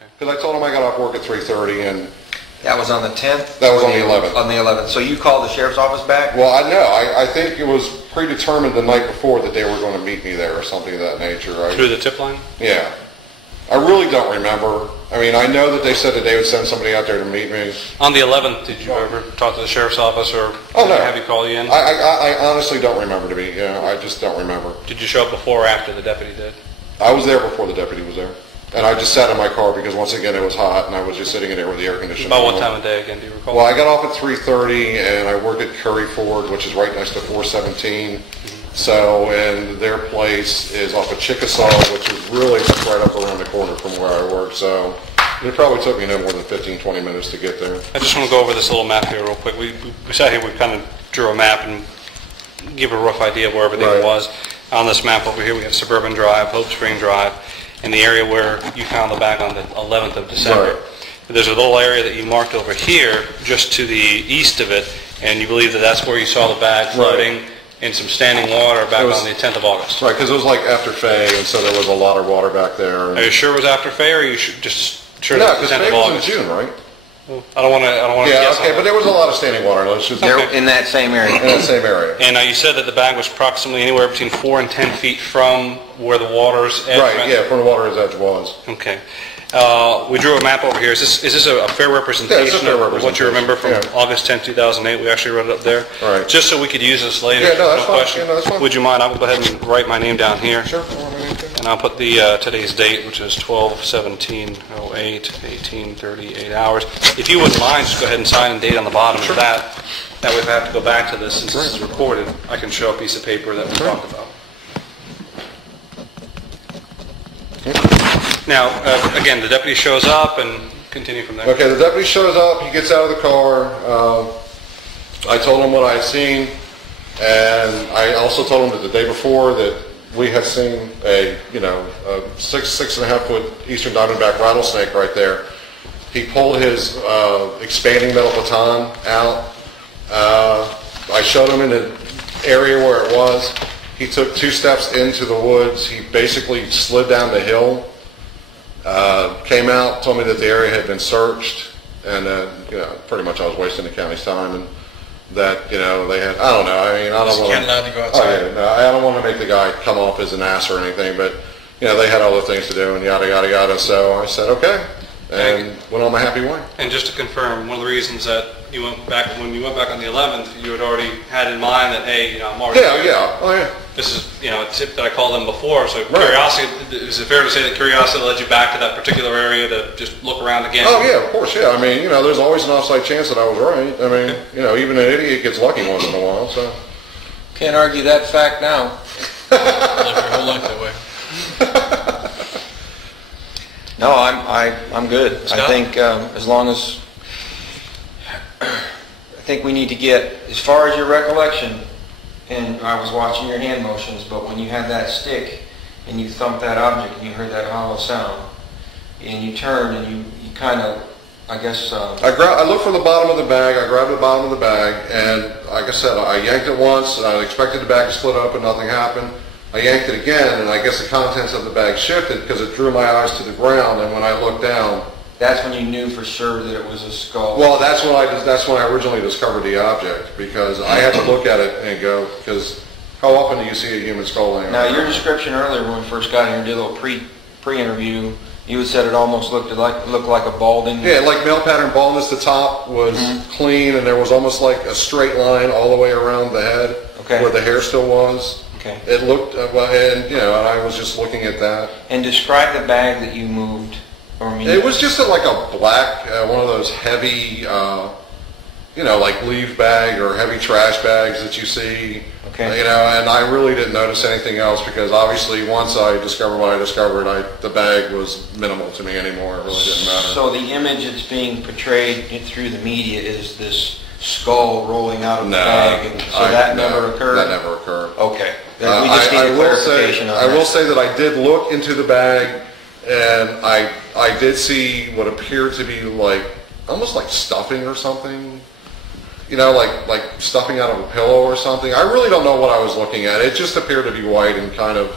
Okay. Because I told him I got off work at 3:30, and That was on the 10th? that was on the 11th. On the 11th. So you called the sheriff's office back? Well, I think it was predetermined the night before that they were going to meet me there or something of that nature. Through the tip line? Yeah. I really don't remember. I mean, I know that they said that they would send somebody out there to meet me. On the 11th, did you ever talk to the sheriff's office, or Oh, no. have you call you in? I honestly don't remember, to be, I just don't remember. Did you show up before or after the deputy did? I was there before the deputy was there. And I just sat in my car because, once again, it was hot, and I was just sitting in there with the air conditioning. About what time of day, again, do you recall? Well, I got off at 3:30, and I worked at Curry Ford, which is right next to 417. So, and their place is off of Chickasaw, which is really just right up around the corner from where I work. So, it probably took me no more than 15, 20 minutes to get there. I just want to go over this little map here real quick. We sat here, we kind of drew a map and give a rough idea of where everything was. On this map over here, we have Suburban Drive, Hope Spring Drive, and the area where you found the bag on the 11th of December. Right. There's a little area that you marked over here, just to the east of it, and you believe that that's where you saw the bag floating in some standing water back on the 10th of August. Right, because it was like after Fay, and so there was a lot of water back there. Are you sure it was after Fay, or are you just sure No, that was the because 10th Fay of was August? in June, right? I don't want to Yeah, guess okay, on but there was a lot of standing water. Let's just They're in that same area. in that same area. And you said that the bag was approximately anywhere between 4 and 10 feet from where the water's edge Right, went? yeah, from the water's edge was. Okay. We drew a map over here. Is this a fair representation, Yeah, it's a fair of what you remember from representation, August 10, 2008? We actually wrote it up there. All right. Just so we could use this later. Yeah, no, that's fine. question. Yeah, no, that's fine. Would you mind? I'll go ahead and write my name down here. Sure. And I'll put the today's date, which is 12/17/08, 18:38 hours. If you wouldn't mind, just go ahead and sign and date on the bottom of that. That way, if I have to go back to this, since this is recorded, I can show a piece of paper that we talked about. Now, again, the deputy shows up and continue from there. Okay, the deputy shows up, he gets out of the car. I told him what I had seen, and I also told him that the day before that we had seen a 6.5 foot eastern diamondback rattlesnake right there. He pulled his expanding metal baton out. I showed him in the area where it was. He took 2 steps into the woods. He basically slid down the hill, came out, told me that the area had been searched, and pretty much I was wasting the county's time, and that they had, I don't know. I mean, I don't want to go outside. Oh, yeah, no, I don't want to make the guy come off as an ass or anything, but they had other things to do and yada yada yada. So I said okay, and went on my happy way. And just to confirm, one of the reasons that you went back, when you went back on the 11th, you had already had in mind that, hey, I'm already Yeah, yeah, oh yeah. This is, a tip that I called them before, so curiosity, is it fair to say that curiosity led you back to that particular area to just look around again? Oh yeah, of course, yeah. I mean, there's always an off-site chance that I was right. I mean, even an idiot gets lucky once in a while, so. Can't argue that fact now. Live your whole life that way. No, I'm good. Scott? I think as long as I think we need to get as far as your recollection. And I was watching your hand motions, but when you had that stick and you thumped that object and you heard that hollow sound, and you turned and you kind of, I guess. I looked for the bottom of the bag. I grabbed the bottom of the bag, and like I said, I yanked it once. I expected the bag to split open. Nothing happened. I yanked it again, and I guess the contents of the bag shifted because it drew my eyes to the ground. And when I looked down, that's when you knew for sure that it was a skull. well, that's when I originally discovered the object, because I had to look at it and go, because how often do you see a human skull laying Now, around? your description earlier when we first got here and did a little pre-interview, you had said it almost looked like a balding. Yeah, like male pattern baldness. The top was clean, and there was almost like a straight line all the way around the head, where the hair still was. Okay. It looked, and I was just looking at that. And describe the bag that you moved. It was just like a black, one of those heavy, like leaf bag or heavy trash bags that you see. Okay. And I really didn't notice anything else, because obviously once I discovered what I discovered, the bag was minimal to me anymore. It really didn't matter. So the image that's being portrayed through the media is this skull rolling out of the bag, and so that never occurred? That never occurred. Okay. Then we just need a clarification on that. I will say that I did look into the bag, and I did see what appeared to be almost like stuffing or something. Like stuffing out of a pillow or something. I really don't know what I was looking at. It just appeared to be white and kind of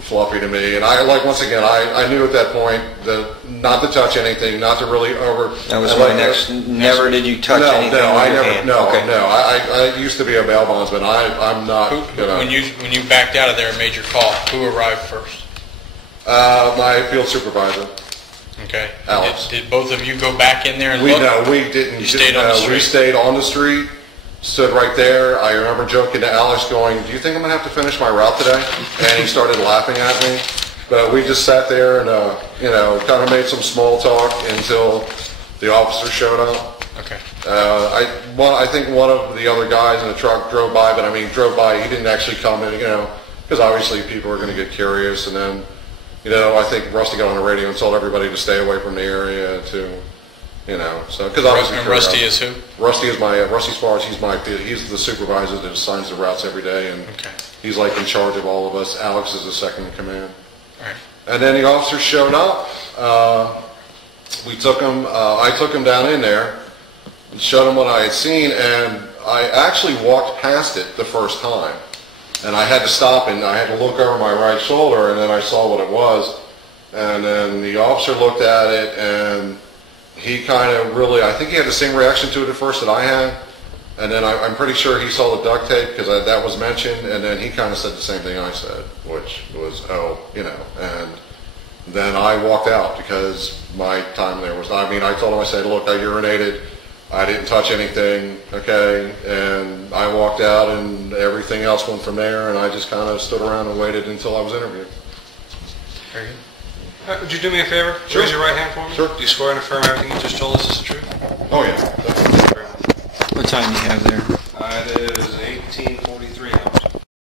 fluffy to me. And I, like, once again, I knew at that point that not to touch anything, not to really over. That was my next. Never did you touch anything with your hand? No, Okay. no. I used to be a bail bondsman. I'm not. When you backed out of there and made your call, who arrived first? My field supervisor. Okay. Alex. Did both of you go back in there and look? No, we didn't. You stayed on the street? We stayed on the street, stood right there. I remember joking to Alex going, do you think I'm going to have to finish my route today? And he started laughing at me. But we just sat there and, kind of made some small talk until the officer showed up. Okay. I think one of the other guys in the truck drove by, but drove by, he didn't actually come in, because obviously people are going to get curious. And then, I think Rusty got on the radio and told everybody to stay away from the area so, because obviously. And Rusty is who? Rusty is Rusty's far as he's the supervisor that assigns the routes every day, and he's like in charge of all of us. Alex is the second in command. All right. And then the officers showed up. We took him. I took him down in there and showed him what I had seen, and I actually walked past it the first time, and I had to stop and I had to look over my right shoulder, and then I saw what it was, and then the officer looked at it, and he kind of really, I think he had the same reaction to it at first that I had, and then I'm pretty sure he saw the duct tape because that was mentioned, and then he kind of said the same thing I said, which was, and then I walked out because my time there was, I told him, I said, look, I urinated, I didn't touch anything, okay, and I walked out and everything else went from there, and I just kind of stood around and waited until I was interviewed. Very good. Would you do me a favor? Sure. Raise your right hand for me. Sure. Do you swear and affirm everything you just told us is true? Oh yeah, definitely. What time do you have there? It is 18:43.